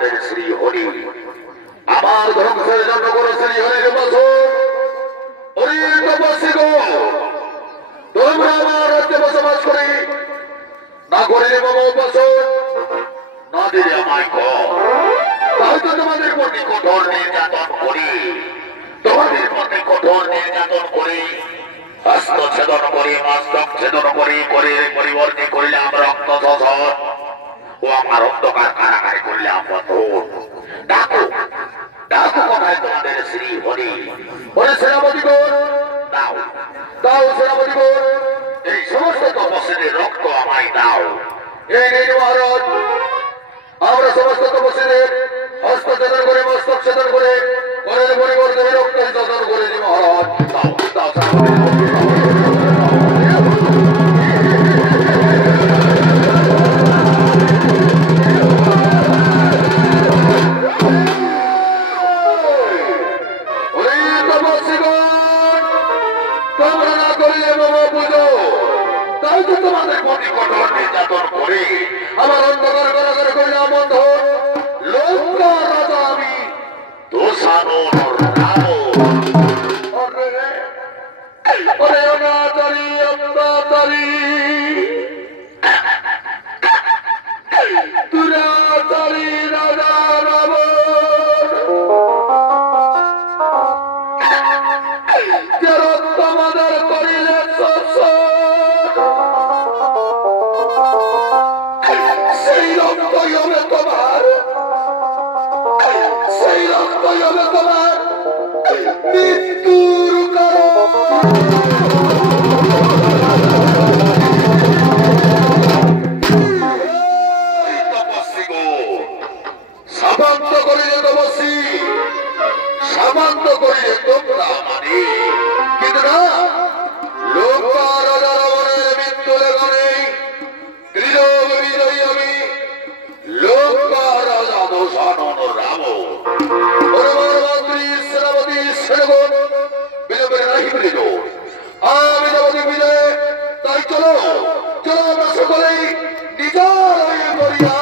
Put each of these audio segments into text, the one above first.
তোমাদের শ্রী হরি আমার ধ্বংসের জন্য করে শ্রী হরির বছর হরি তপস্বী গো তোমরা আমার রাজ্যে বসবাস করি না করিলে মম বছর না দিলে আমায় কর তাহলে তোমাদের প্রতি কঠোর নির্যাতন করি তোমাদের প্রতি কঠোর নির্যাতন করি হস্ত ছেদন করি মস্তক ছেদন করি করে পরিবর্তন করিলে আমরা রক্ত শোষণ ও আমার অন্ধকার কারাগারে করলে আমরা ডাকো ডাকো কোথায় তোমাদের শ্রী হরি হরে সেনাপতি গণ দাও দাও সেনাপতি গণ এই সমস্ত তপস্বীদের রক্ত আমায় দাও এই নেই মহারাজ আমরা সমস্ত তপস্বীদের হস্ত ছেদন করে মস্তক ছেদন করে করের পরিবর্তনে রক্ত শোষণ করে দিই মহারাজ দাও দাও তোমাদের প্রতি কঠোর নির্যাতন করে আমার অন্ধকার কারাগারে করলাম বন্ধন লঙ্কা রাজা আমি দোষানো অনাচারী অত্যাচারী দুরাচারী রাজা রাবণ যে তোমাদের করিলে সেই রক্তই হবে তোমার সেই রক্তই হবে তোমার মৃত্যুর তপস্বী গো সামান্ত করিলে তপস্বী সামান্ত করিলে তোমরা মানে কিন্তু না লঙ্কা রাজা রাবণের মৃত্যু লেখনে ত্রিলোক বিজয়ী আমি লঙ্কা রাজা দোষানন রাবণ মন্ত্রী সেনাপতি সেনগণ বিলম্বে নাহি বলিল আমি যাবতীয় বিজয়ে তাই চলো চলো আমরা সকলেই নিজের করিয়া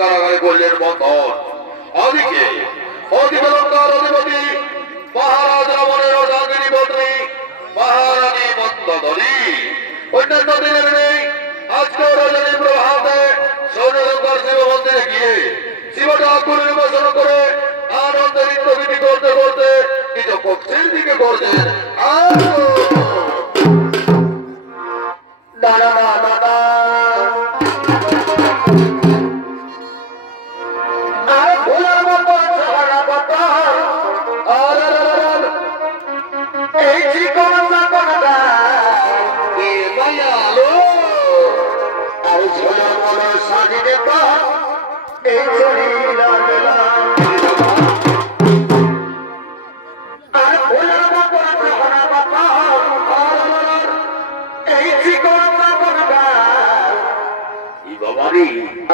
কারাগারে করলেন বন্ধন অদিকে অধিকলঙ্কার অধিপতি মহারাজ রাবণের অর্ধাঙ্গিনী পত্নী মহারানী মন্দোদরী অন্যান্য দিনের নেই আজকেও রজনী প্রভাতে স্বর্ণলঙ্কার শিব মন্দিরে গিয়ে শিব ঠাকুরের উপাসনা করে আনন্দে নৃত্যগীতি করতে করতে নিজ কক্ষের দিকে করছেন দাদা দাদা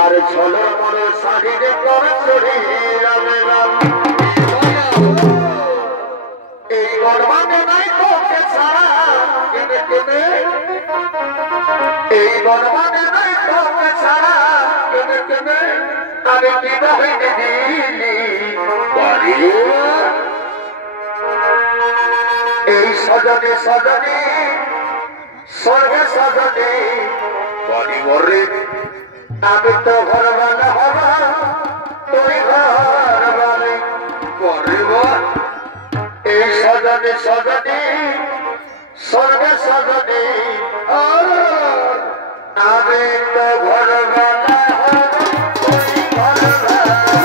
আর ঝোলা মনে শাড়িরে করে এই গরমানে নাই তোকে ছাড়া কেনে এই গরমানে নাই তোকে ছাড়া কেনে আমি কি বাহিনী দিলি বাড়ি এই সজনে সজনে স্বর্গে সজনে বাড়ি মরে আমি তো ঘর বানা হবা তুই ঘর বানে করিব এই সজনে সজনে স্বর্গে সজনে আমি তো ঘর বানা হবা তুই ঘর বানে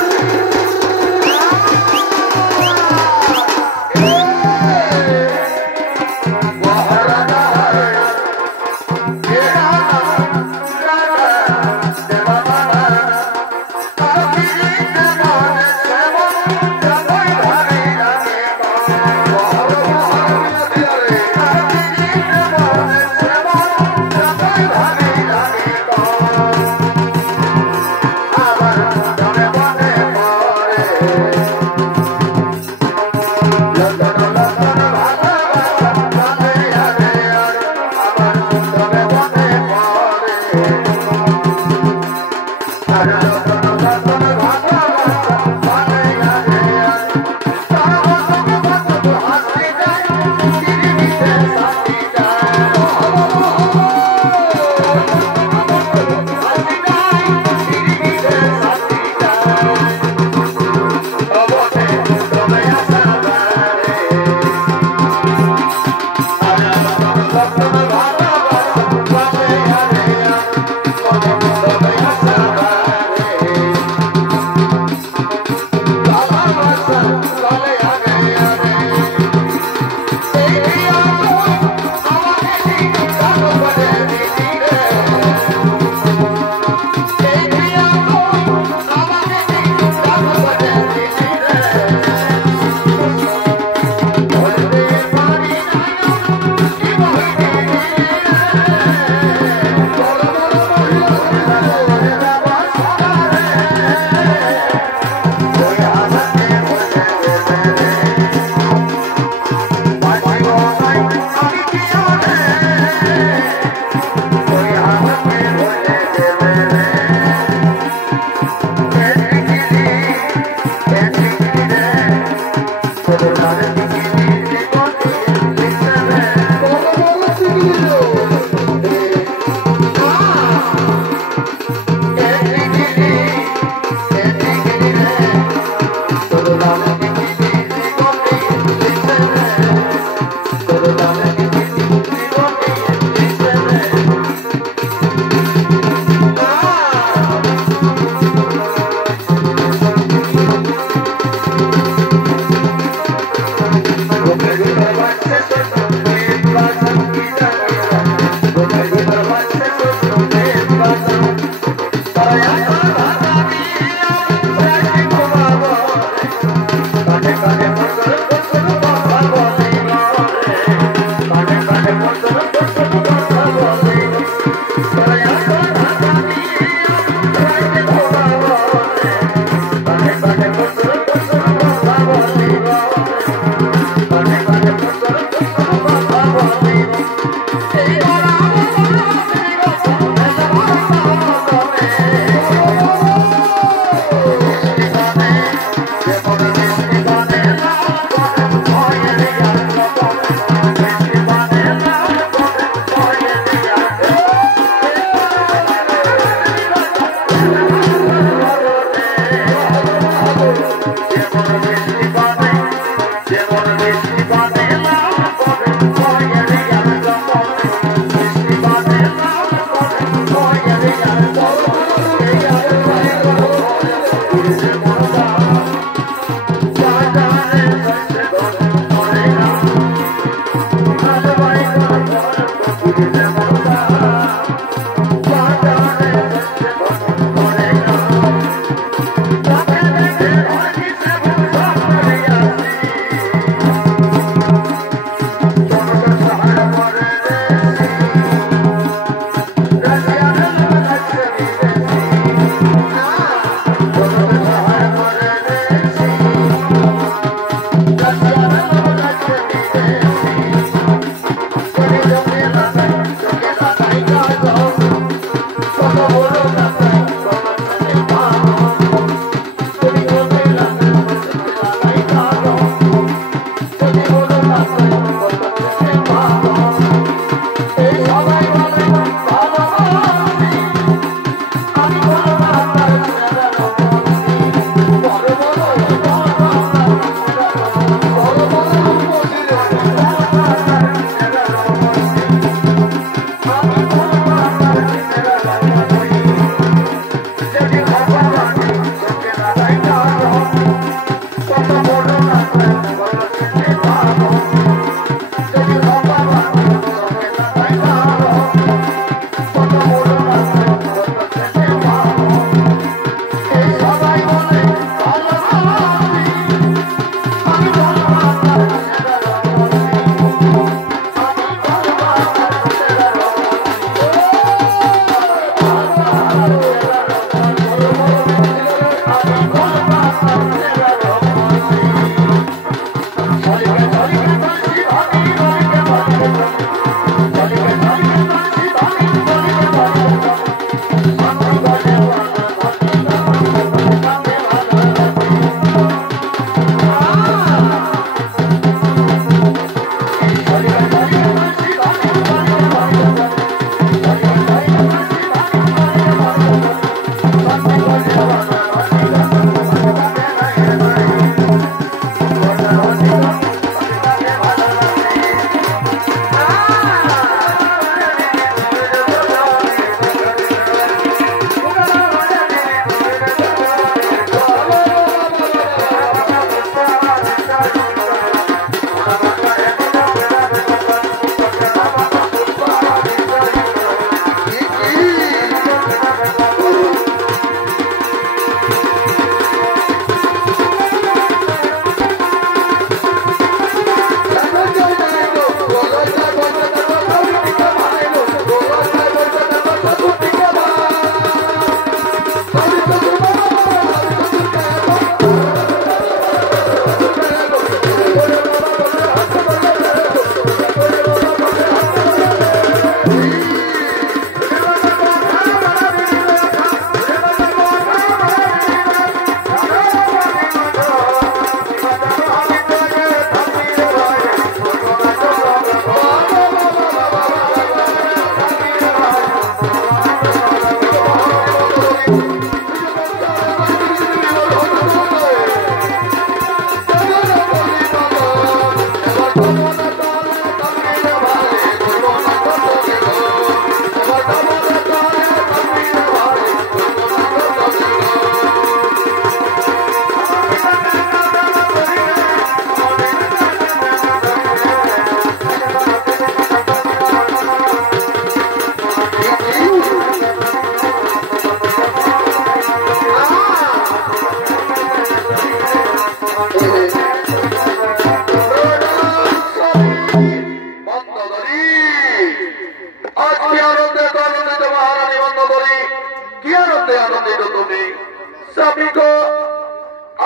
স্বামী গো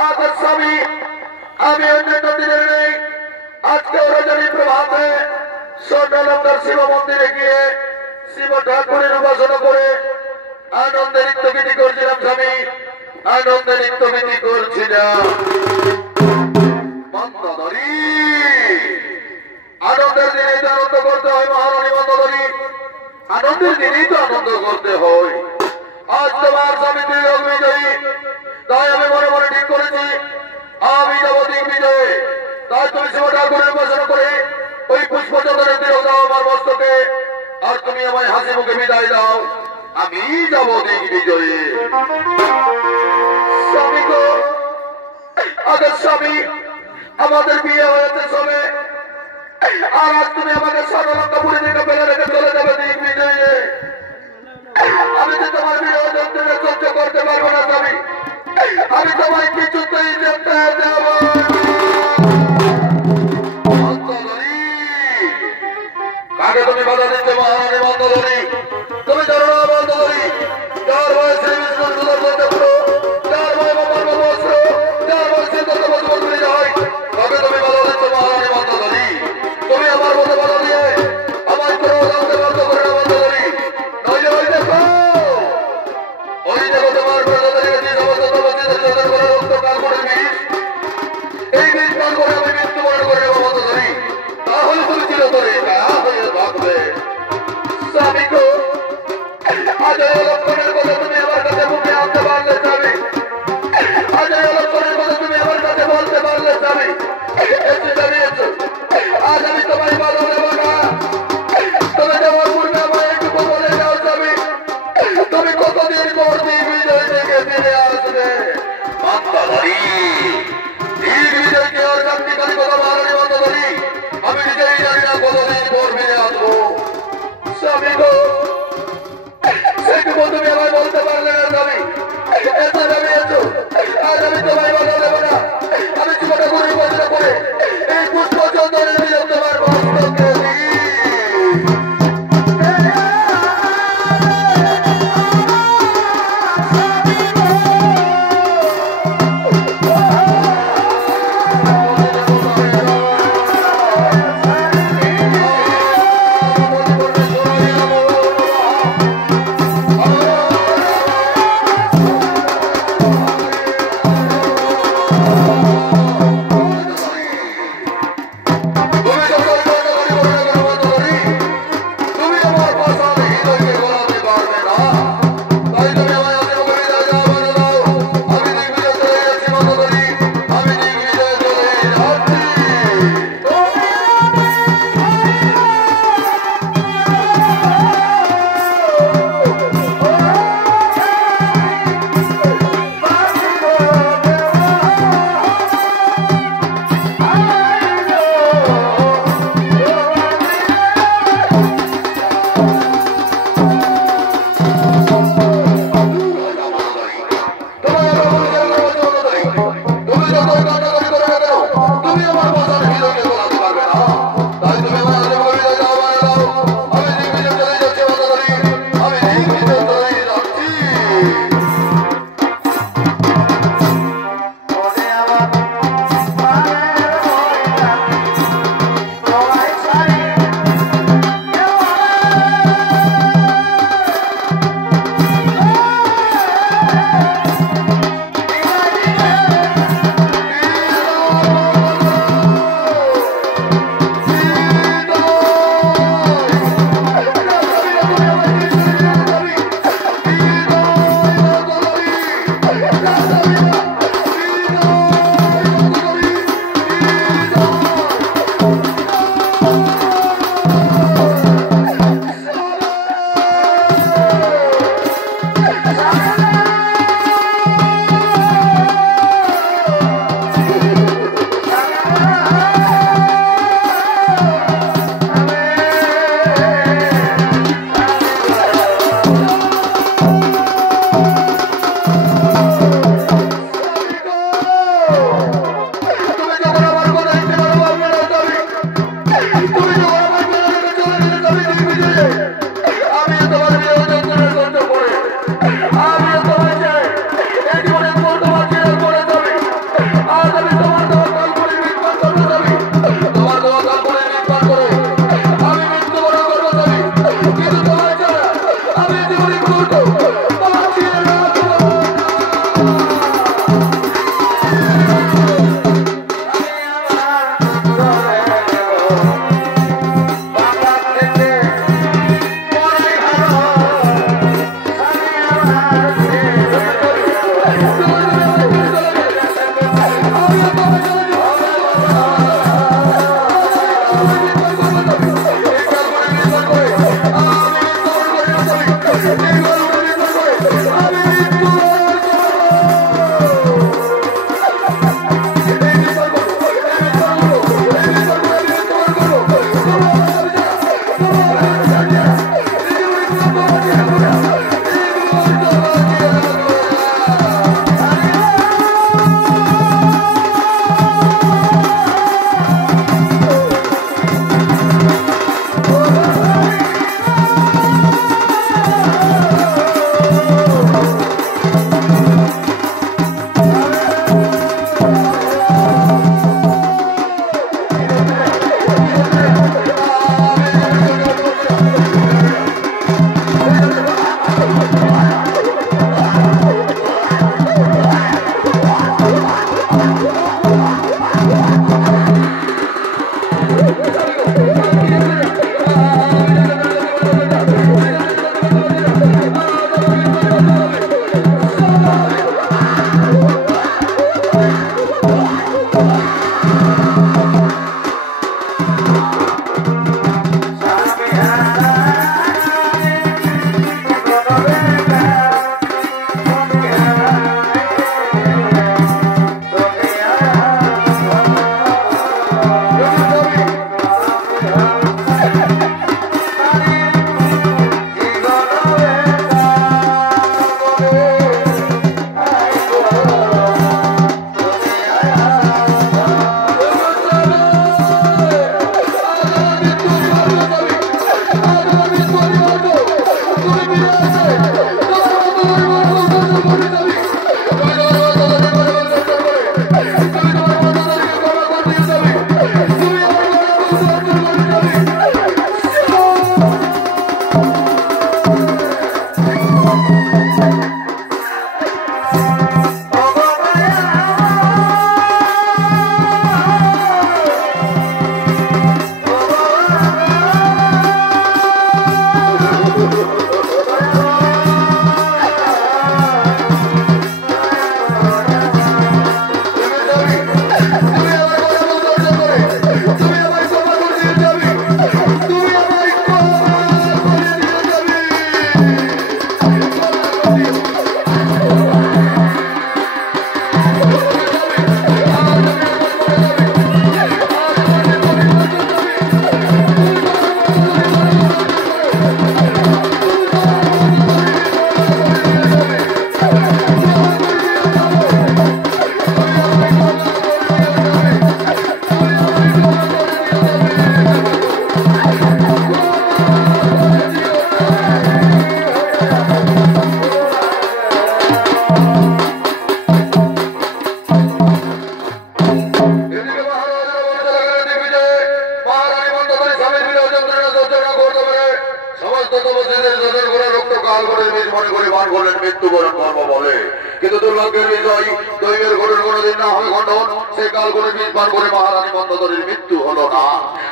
আগত স্বামী আমি অন্যান্য দিনের নেই আজকে রজনী প্রভাতে স্বর্ণলঙ্কার শিব মন্দিরে গিয়ে শিব ঠাকুরের উপাসনা করে আনন্দে নৃত্যগীতি করছিলাম স্বামী আনন্দে নৃত্যগীতি করছিলাম মন্দোদরী আনন্দের দিনেই তো আনন্দ করতে হয় মহারানী মন্দোদরী আনন্দের দিনেই তো আনন্দ করতে হয় আজ তোমার স্বামী ত্রিলোক বিজয়ী তাই আমি মনে মনে ঠিক করেছি আমি যাবো দিক বিজয়ে তাই তুমি শিব ঠাকুরের উপাসনা করে ওই পুষ্প চন্দনের তিলক দাও আমার মস্তকে আর তুমি আমায় হাসি মুখে বিদায় দাও আমি যাবো দিক বিজয়ে স্বামী গো আগের স্বামী আমাদের বিয়ে হয়েছে সবে আর আজ তুমি আমাকে স্বর্ণলঙ্কাপুরী থেকে ফেলে রেখে চলে যাবে দিক বিজয়ে আমি যে তোমার বিয়ে যন্ত্রণা সহ্য করতে পারবো না স্বামী আমি তোমায় কিছুতেই যেতে দেব কাকে তুমি বাধা দিতে মহারানী মন্দোদরী তুমি জানো না মন্দোদরী যার ভয় শ্রী বিষ্ণুর সুদর্শন চক্র যার ভয় বাবার বস্ত্র যার ভয় সিদ্ধান্ত বসবন্ধী যায় কাকে তুমি বাধা দিতে মহারানী মন্দোদরী তুমি আমার মতো বাধা দিয়ে আমার কোনো জানতে বাধ্য করে না মন্দোদরী নইলে ওই দেখো তোমার প্রজাদের যে সমস্ত তপস্বীদের চোখের করে রক্ত কাল করে বিষ এই বিষ পান করে আমি মৃত্যুবরণ করে নেবো মন্দোদরী তাহলে তুমি চিরতরে একা হয়ে থাকবে স্বামী গো অজয় লক্ষণের কথা তুমি আমার কাছে মুখে আনতে পারলে স্বামী অজয় লক্ষণের কথা তুমি আমার কাছে বলতে পারলে স্বামী এসে দাঁড়িয়েছো আজ আমি তোমায় বাধা দেবো না তুমি যাওয়ার পূর্বে আমায় একটু বলে যাও স্বামী তুমি কতদিন পর দিক বিজয় থেকে ফিরে আসবে মন্দোদরী দিক বিজয় কি আর শান্তিকারী কথা মহারানী মন্দোদরী আমি নিজেই জানি না কতদিন পর ফিরে আসবো স্বামী গো সেইটুকু তুমি আমায় বলতে পারলে না স্বামী এসে দাঁড়িয়েছো আজ আমি তোমায় বাধা দেবো না আমি জীবনে ঘুরে বসে করে এই পুষ্প চন্দনের দিলে তোমার মস্তকে মৃত্যুবরণ করবো বলে, কিন্তু দুর্ভাগ্যের বিষয় দৈবের ঘরের কোনদিন না হবে খণ্ডন। সেই কাল করে বীজ পান করে মহারানী মন্দোদরীর মৃত্যু হলো না।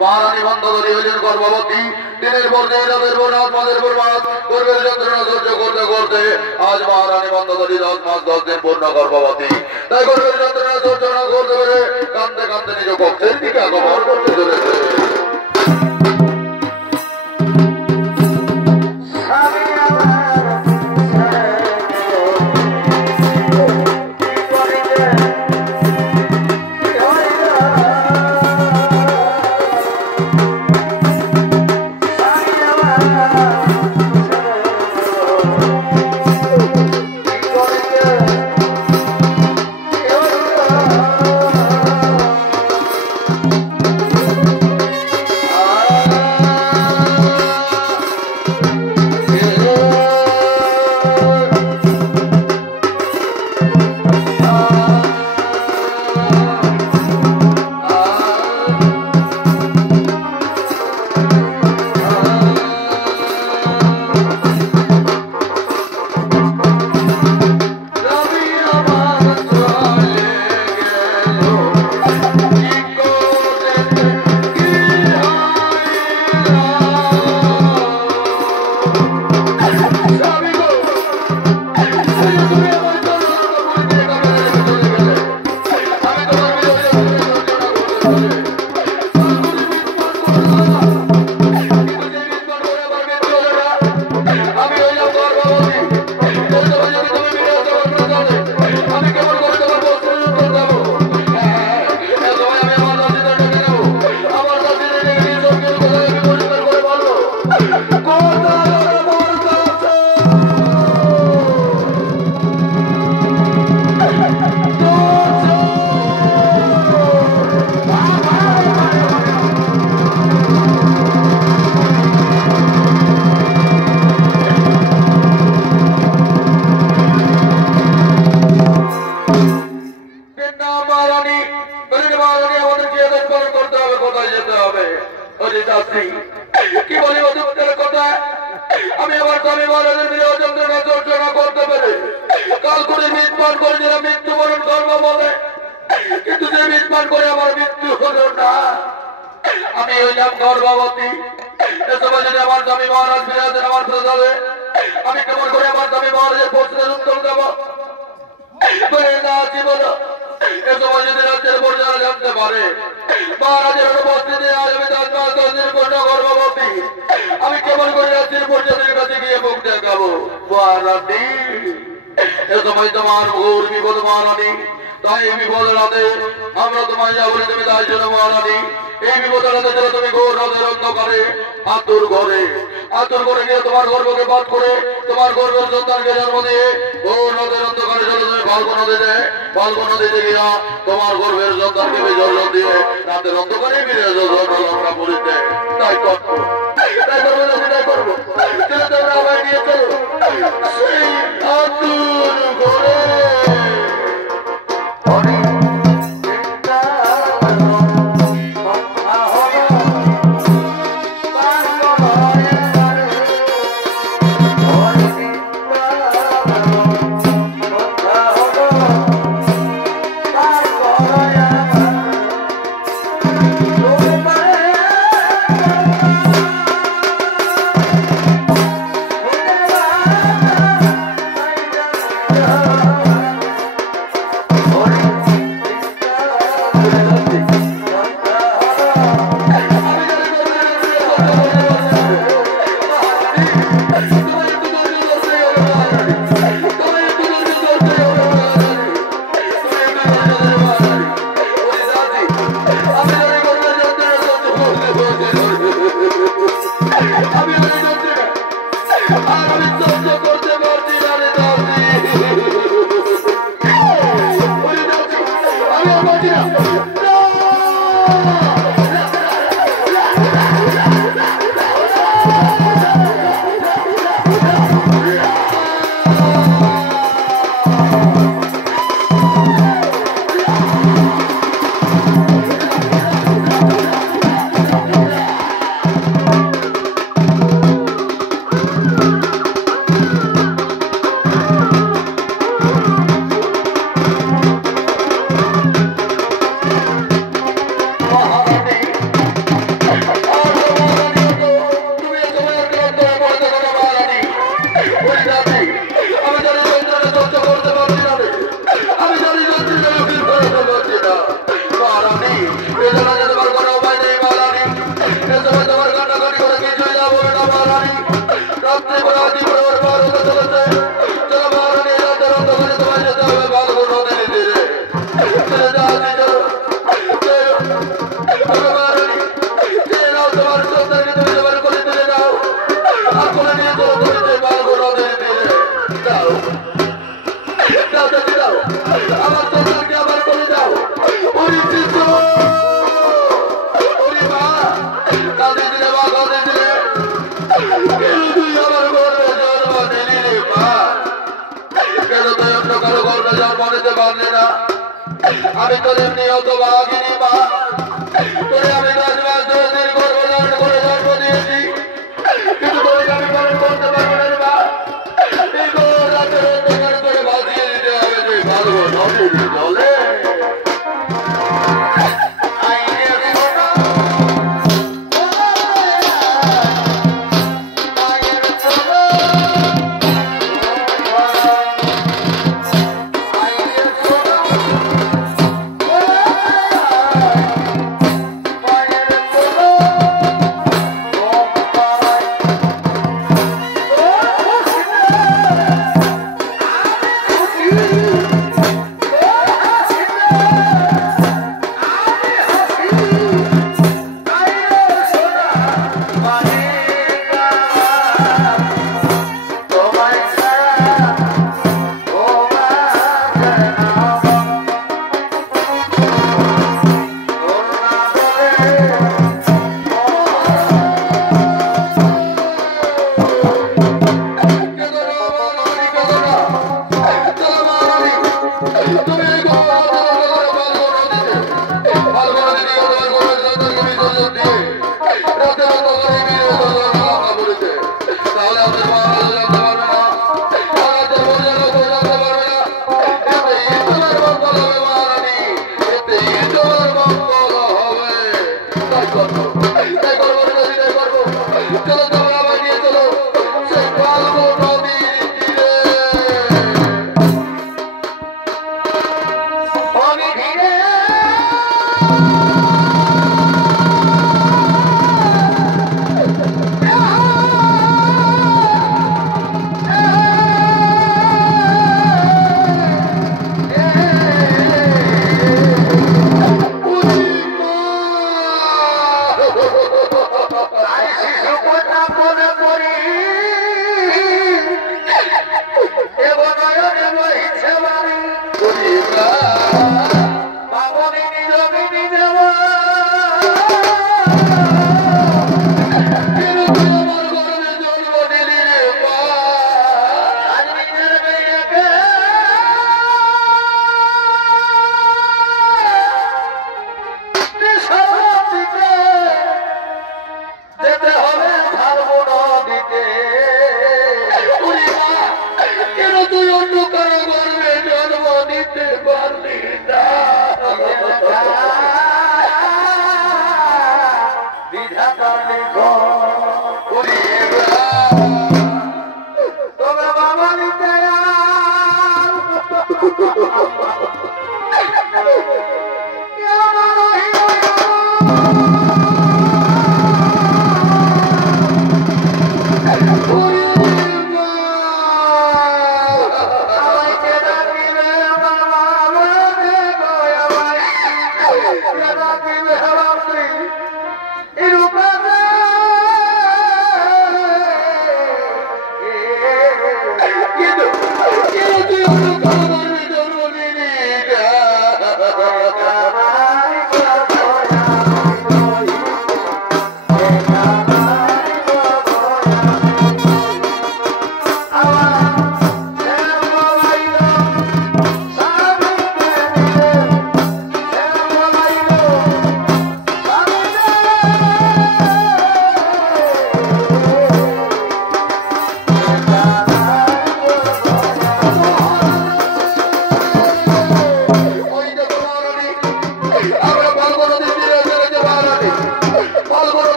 মহারানী মন্দোদরী হলেন গর্ভবতী। দিনের পর দিন রাতের পর রাত মাসের পর মাস গর্ভের যন্ত্রণা সহ্য করতে করতে আজ মহারানী মন্দোদরী 10 মাস 10 দিন পূর্ণ গর্ভবতী। তাই গর্ভের যন্ত্রণা সহ্য না করতে পেরে কাঁদতে কাঁদতে নিজ কক্ষের দিকে আগমন করতে চলেছে। কিন্তু যে বিষ পান করে আমার মৃত্যু হলো না, আমি হইলাম গর্ভবতী। এ সময় যদি আমার স্বামী মহারাজ ফিরে আসেন আমার প্রসাদে, আমি কেমন করে আমার স্বামী মহারাজের প্রশ্নের উত্তর দেবো? বলো এ সময় যদি রাজ্যের পর্যায়ে জানতে পারে মহারাজের অনুপস্থিতি আজ আমি 10 মাস 10 দিন পূর্ণ গর্ভবতী, আমি কেমন করে রাজ্যের পর্যায়ের কাছে গিয়ে মুখ দেখাবো? মহারানী, এ সময় তোমার ঘোর বিপদ মহারানী। তাই এই বিপদ রাতে আমরা তোমায় যা বলে তুমি তাই ছিল মহারানী। এই বিপদ রাতে ছিল তুমি ঘোর রাতের অন্ধকারে আতুর ঘরে গিয়ে তোমার গর্ভকে বাদ করে তোমার গর্ভের সন্তানকে জন্ম দিয়ে ঘোর রাতের অন্ধকারে চলে তুমি ফাল্গুন নদীতে গিয়া তোমার গর্ভের সন্তানকে বিসর্জন দিয়ে রাতের অন্ধকারে ফিরে আমরা বলিতে তাই করবো তোমরা আমায় নিয়ে চলো সেই আতুর ঘরে। আমি তো এমনি অত ভাগিনি মা, তোরে আমি 10 মাস 10 দিন গর্ভধারণ করে জন্ম দিয়েছি, কিন্তু তোরে আমি পালন করতে পারবো না মা। এই রাতের অন্ধকার করে বাঁধিয়ে দিতে হবে তুই ভালো নদীর জলে।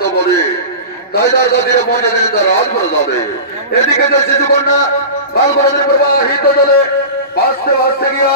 মতো করে তাই তার জাতিরে পৌঁছে দিলে তার রাজ করে যাবে। এদিকে যে শিশুকন্যা বালগণের প্রবাহিত জলে ভাসতে ভাসতে গিয়া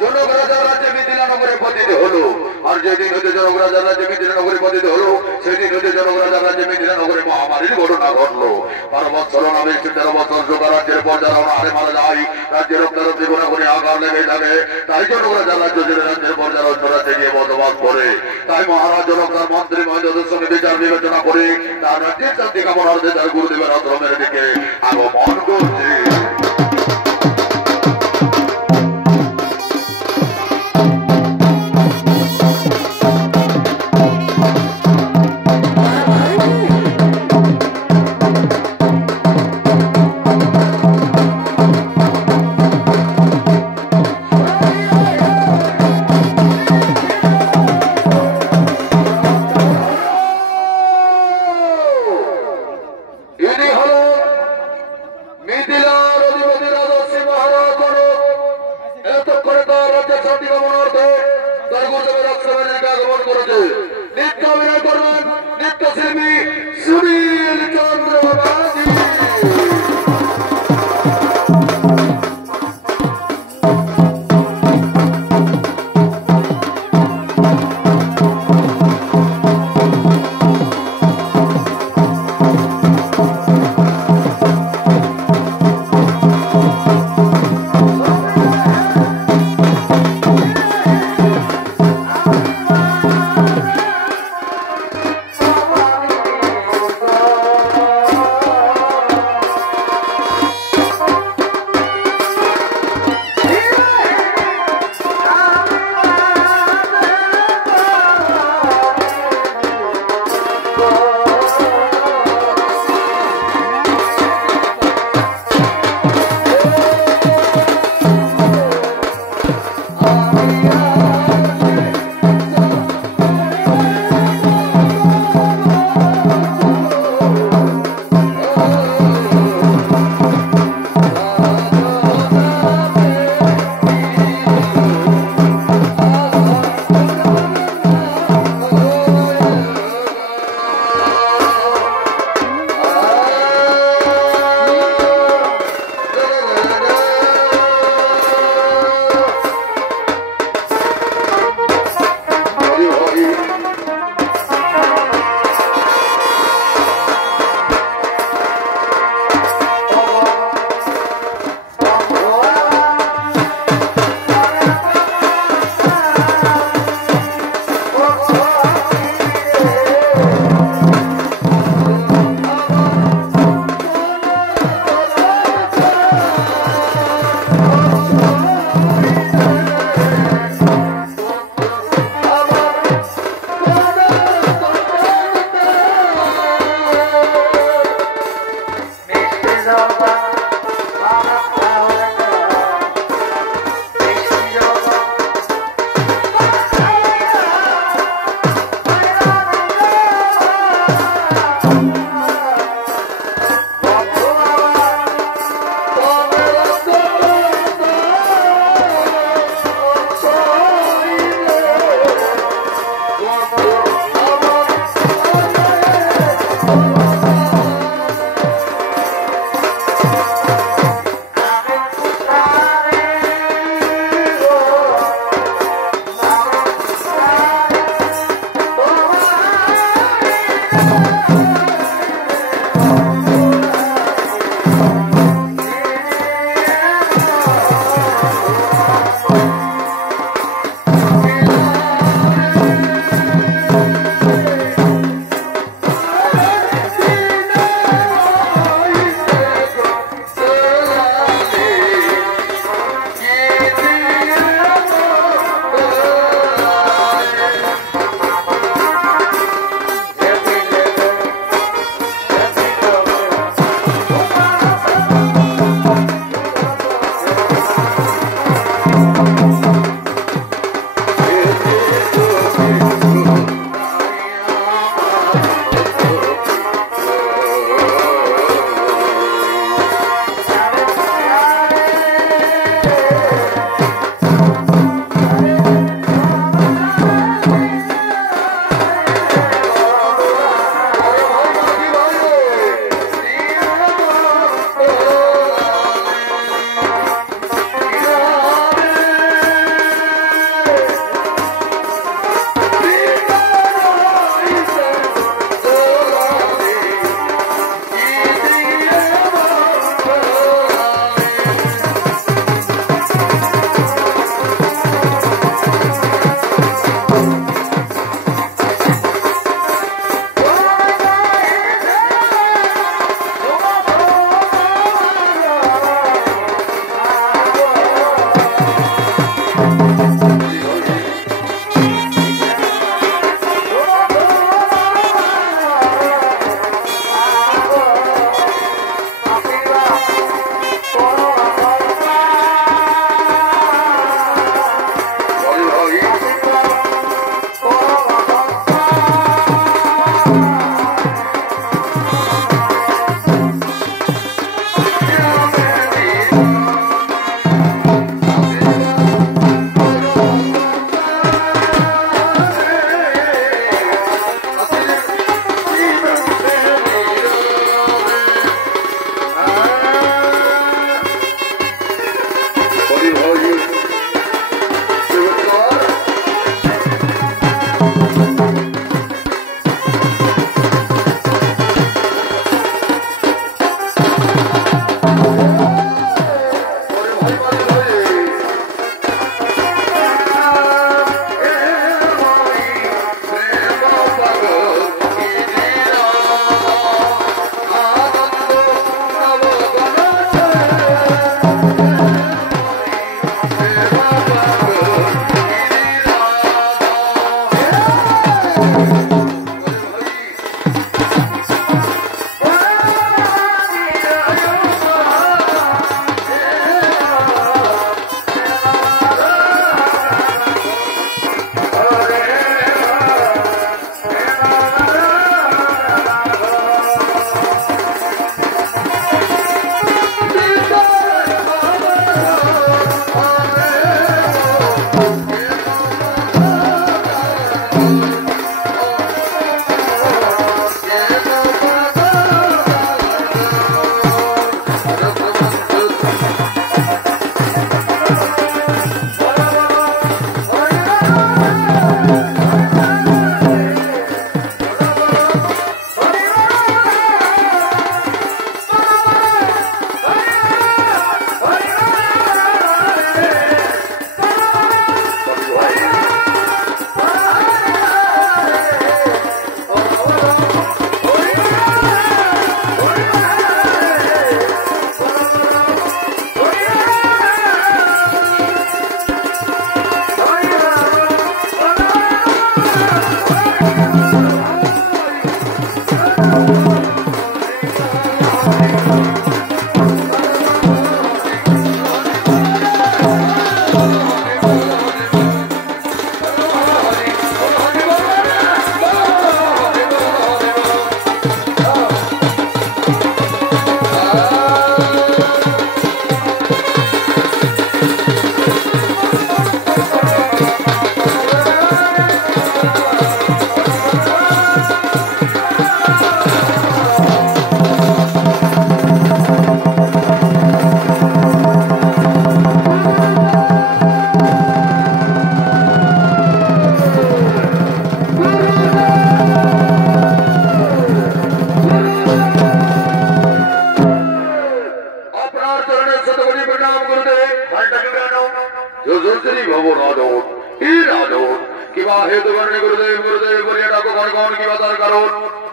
জনক রাজার রাজ্যে মিথিলা নগরে পতিত হলো। আর যেদিন হতে জনক রাজার রাজ্যে মিথিলা নগরে পতিত হলো সেদিন হতে জনক রাজার রাজ্যে মিথিলা নগরে মহামারীর ঘটনা ঘটলো। 12 বছর নামে 13 বছর যোগা রাজ্যের পর যারা আরে মারা যায় রাজ্যের রক্তারক্তি গুণা করে আকার লেগে থাকে। তাই জনক রাজার রাজ্য ছেড়ে রাজ্যের পর যারা অন্য রাজ্যে গিয়ে বসবাস করে। তাই মহারাজ জনক তার মন্ত্রী মহিলাদের সঙ্গে বিচার বিবেচনা করে তার রাজ্যের শান্তি কামনার্থে তার গুরুদেবের আশ্রমের দিকে আগমন করছে।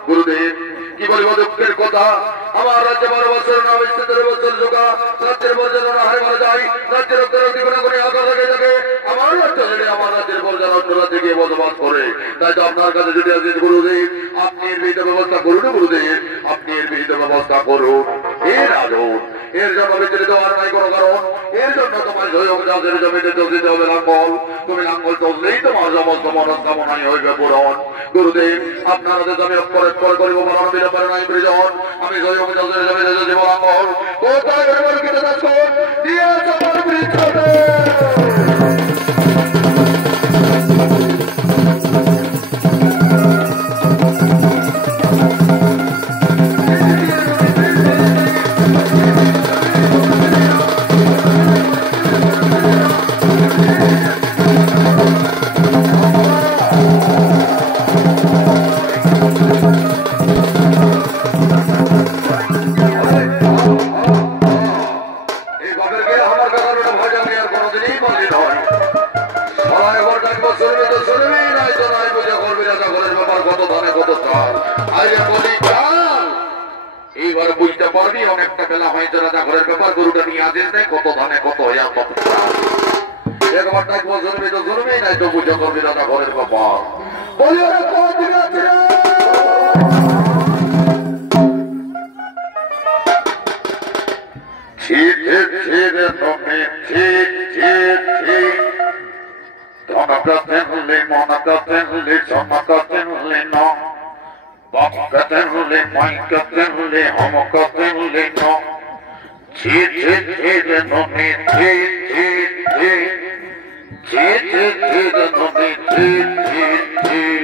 গুরুদেব কি বলবো দুঃখের কথা, আমার রাজ্যে 12 বছর না 13 বছর যোগা রাজ্যের পর্যটন হারে মারা যায়, রাজ্যের জীবনে করে আঘাত লেগে থাকে, আমার রাজ্য ছেড়ে আমার রাজ্যের পর্যটন অন্য রাজ্যে গিয়ে বসবাস করে। তাই তো আপনার কাছে যদি আছেন গুরুদেব, আপনি এর বিহিত ব্যবস্থা করুন গুরুদেব, আপনি এর বিহিত ব্যবস্থা করুন। এর রাজন এর জন্য বিচলিত হওয়ার নাই কোনো কারণ, এর জন্য তোমার জয়ক যাদের জমিতে চলতে হবে লাঙ্গল, তুমি লাঙ্গল চললেই তোমার সমস্ত মনস্কামনাই হইবে পূরণ। গুরুদেব আপনার আদেশ আমি অক্ষরে অক্ষরে করিব, বলার বিলম্বনে নাই প্রয়োজন। আমি জয়ক যাদের জমিতে চলতে লাঙ্গল কোথায় গরিবের দাস দিয়ে আমার বৃক্ষতে অনেকটা বেলা হয়েছে, রাজা ঘরের ব্যাপার গরুটা নিয়ে আদেশ নেই কত ধানে কত হইয়া কত একবার ডাকবো জন্মে তো জন্মেই নাই তো বুঝে করবি রাজা ঘরের ব্যাপার বলি ওরা কত দিন আছে ঠিক ঠিক ঠিক তুমি ঠিক ঠিক ঠিক ধনকা তেনলে মনকা তেনলে চমকা তেনলে ন বকা তেনলে মাইকা তেনলে হমকা তেনলে ন ঠিক ঠিক ঠিক তুমি ঠিক ঠিক ঠিক ঠিক ঠিক ঠিক তুমি ঠিক ঠিক ঠিক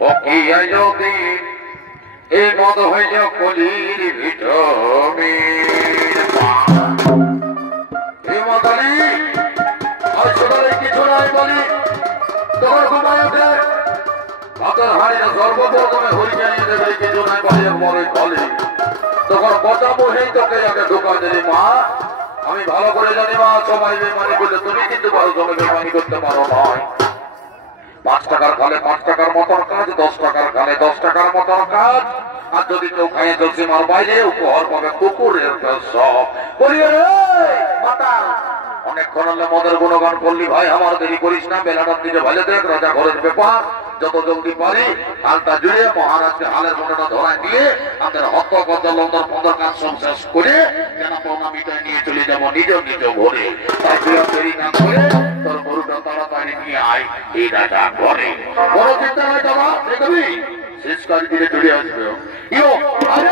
পকিয়া যদি এই মদ হয়ে যাও কলির ভিটামিন মদালি আর সকালে কিছু নাই বলি তখন ঘুমায় ওঠে ভাতের হাড়িটা সর্বপ্রথমে হরি জানিয়ে দেবে কিছু নাই বলি মরে কলি তখন কথা বসেই তোকে যাকে ঢোকা দিলি মা আমি ভালো করে জানি মা সবাই বেমানি করলে তুমি কিন্তু ভালো জমে বেমানি করতে পারো নয় 5 টাকার খালে 5 টাকার মতন কাজ 10 টাকার খালে 10 টাকার মতন কাজ আর যদি কেউ খাইয়ে চলছে মার বাইরে উপহার পাবে কুকুরের সব বলি মাতা অনেকক্ষণ হলে মদের গুণগান করলি ভাই আমার দেরি করিস না বেলাটার দিকে ভালো দেখ রাজা ঘরের ব্যাপার যত জলদি পারি হালটা জুড়ে মহারাজকে হালের মনটা ধরায় দিয়ে আমাদের হত্য কথা লন্দর 15 কাজ সব শেষ করে যেন প্রণামিটায় নিয়ে চলে যাবো নিজ নিজ ঘরে তাই তুই দেরি না করে তোর গরুটা তাড়াতাড়ি নিয়ে আয় এই রাজা ঘরে বড় চিন্তা নয় দাদা দেখবি শেষ কাজ দিলে চলে আসবে ইয়ো আরে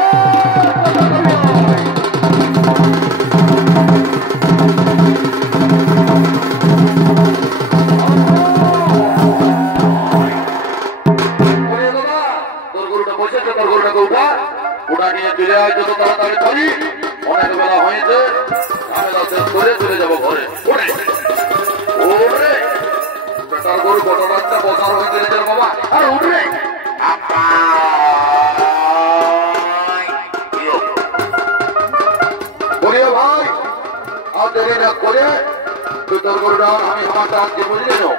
ওটা নিয়ে চলে আয় যত তাড়াতাড়ি পারি অনেক বেলা হয়েছে ঝামেলা শেষ করে চলে যাবো ঘরে বেটার গরু কত রাস্তা বসার হয়ে গেছে বাবা আর উঠবে বলিও ভাই আর দেরি না করে তুই তোর গরুটা আমি আমার কাজকে বুঝলি না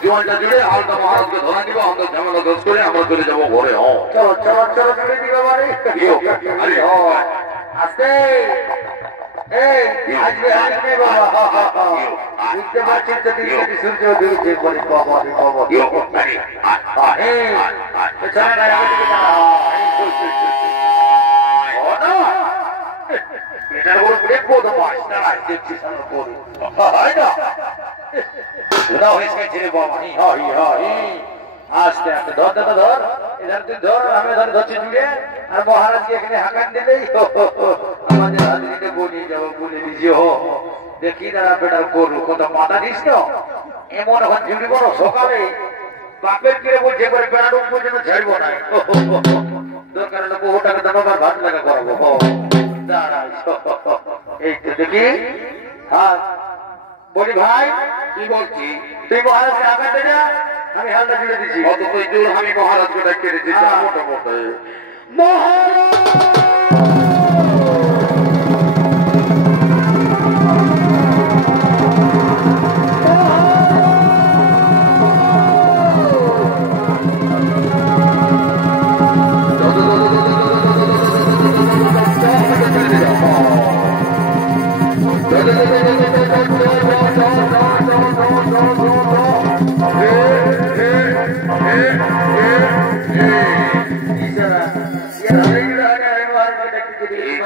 জীবনটা জুড়ে হালটা মহারাজকে ধরা দিব আমাদের ঝামেলা দোষ করে আমরা চলে যাবো ঘরে চলো চলো চলো চলে দিবে বাড়ি আরে আস্তে আসবে আসবে বাবা বুঝতে পারছেন তো দিদি সূর্য দিচ্ছে বলি বাবা বাবা এটার বড় দেখবো তো মাস্টার দেখছি হয় না আস্তে আস্তে ধর দাদা ধর এধার তুই ধর আমি ধর ধরছি জুড়ে আর মহারাজকে এখানে হাঁকান দিলেই আমাদের হাতে বলিয়ে যাবো বলে দিছি হো দেখি দাদা বেটার করু কত মাথা দিস তো এমন এখন জুড়ি বড় সকালে বাপের কিরে বলছে একবার বেড়ার উপর যেন ঝাড়বো না দরকার হলে বহু টাকা দাম আবার ভাত লাগা করাবো দাঁড়াই এই তো দেখি হ্যাঁ বলি ভাই কি বলছি তুই মহারাজকে আগাতে যা আমি হালটা জুড়ে দিচ্ছি অত তুই জোর আমি মহারাজকে ডাকিয়ে দিচ্ছি মোটামুটি মহারাজ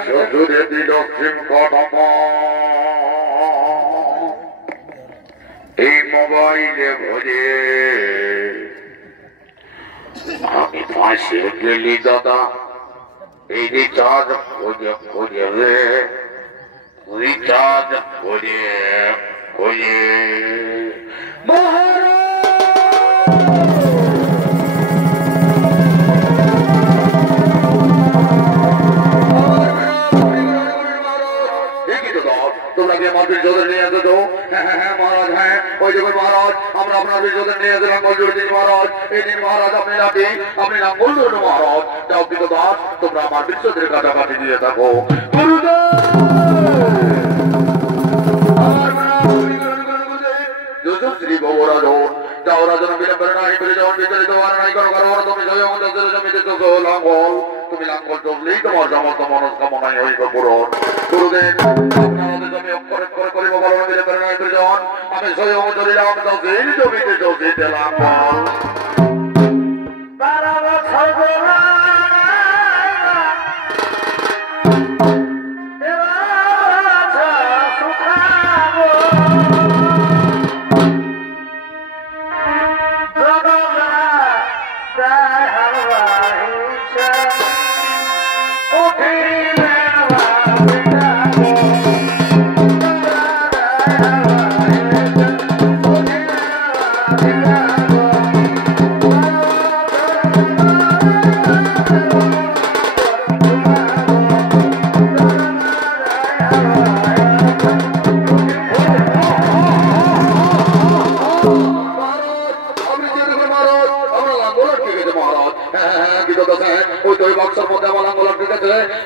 শ্বশুরে দিল সিম কদম এই মোবাইলে ভরে আমি ফাঁসে গেলি দাদা এই রিচার্জ করে করে রে রিচার্জ করে করে তোমরা কি আমার বিজোদের নিয়ে যেত? হ্যাঁ মহারাজ, হ্যাঁ ওই দেখুন মহারাজ, আমরা আপনার বিজোদের নিয়ে যেলাম মজুর দিন মহারাজ। এই দিন মহারাজ আপনি নাকি আপনি নাম বললেন মহারাজ। যাও কিন্তু দাস, তোমরা আমার বিজোদের কাটাকাটি দিয়ে থাকো। শ্রী গৌরাজ যাও রাজন বিলম্বরে নাই বলে যখন বিচলিত হওয়ার নাই কোনো কারণ তুমি স্বয়ং জমিতে তো লাঙ্গল তুমি লাঙ্গল চললেই তোমার সমস্ত মনস্কামনাই হইবে পূরণ। গুরুদেব আপনাদের জমি অক্ষর অক্ষর করিব বলন বিলম্বরে নাই বলে যখন আমি স্বয়ং চলিলাম সেই জমিতে চলতে লাঙ্গল।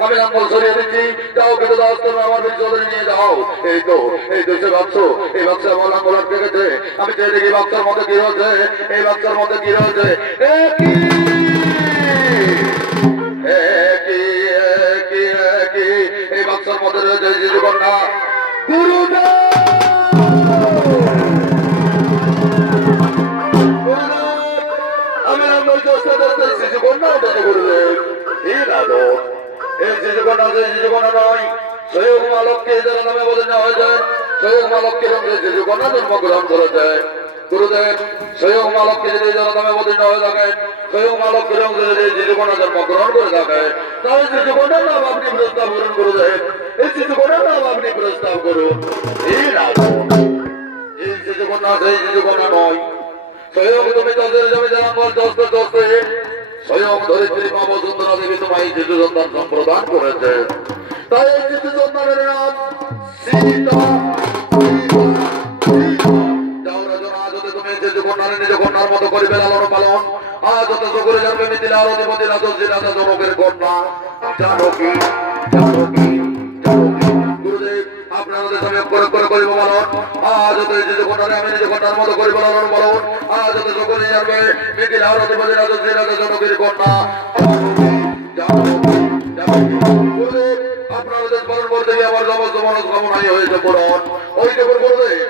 আমি লাঙ্গল সরিয়ে দিচ্ছি, যাও কিন্তু দাস তোমরা আমার বিজোদের নিয়ে যাও। এই তো সে বাক্স, এই বাক্সে আমার লাঙ্গল আটকে গেছে। আমি চেয়ে দেখি বাক্সের মধ্যে কি রয়েছে, এই বাক্সের মধ্যে কি রয়েছে। এই বাক্সের মধ্যে রয়েছে শিশুকন্যা। গুরুদেব আমি লাঙ্গল চেষ্টা করতে শিশুকন্যা ওটাতে গুরুদেব এই রাজক এই শিশুকন্যা সেই শিশুকন্যা নয়, স্বয়ং মা লক্ষ্মী যারা নামে বোঝানো হয়েছে। স্বয়ং মা লক্ষ্মী রঙে শিশুকন্যা জন্মগ্রহণ করেছে। গুরুদেব স্বয়ং মা লক্ষ্মী যদি যারা নামে বোঝানো হয়ে থাকে, স্বয়ং মা লক্ষ্মী রঙে যদি শিশুকন্যা জন্মগ্রহণ করে থাকে, তাহলে শিশুকন্যার নাম আপনি প্রস্তাব করুন। গুরুদেব এই শিশুকন্যার নাম আপনি প্রস্তাব করুন। এই রাজক এই শিশুকন্যা সেই শিশুকন্যা নয়, স্বয়ং তুমি চাষের জমি যারা দোস্তে স্বয়ং ধরিত্রী মা বসুন্ধরা দেবী তোমায় শিশু সন্তান সম্প্রদান করেছে। তাই এই শিশু সন্তানের নাম সীতা। যাও রাজন, আজ হতে তুমি শিশু কন্যার নিজ কন্যার মতো করিবে লালন পালন। আজ হতে সকলে জানবে মিথিলার অধিপতি রাজস্বী রাজা জনকের কন্যা জানকী। গুরুদেব আপনাদের সঙ্গে অক্ষর অক্ষর করিব পালন। আজ হতে শিশু কন্যারে আমি নিজ কন্যার মতো করিব লালন পালন। আজ হতে সকলে জানবে মিথিলার অধিপতি রাজস্বী রাজা জনকের কন্যা গুরুদেব আপনাদের পালন করতে গিয়ে আমার সমস্ত মনস্কামনাই হয়েছে পূরণ। ওই দেখুন গুরুদেব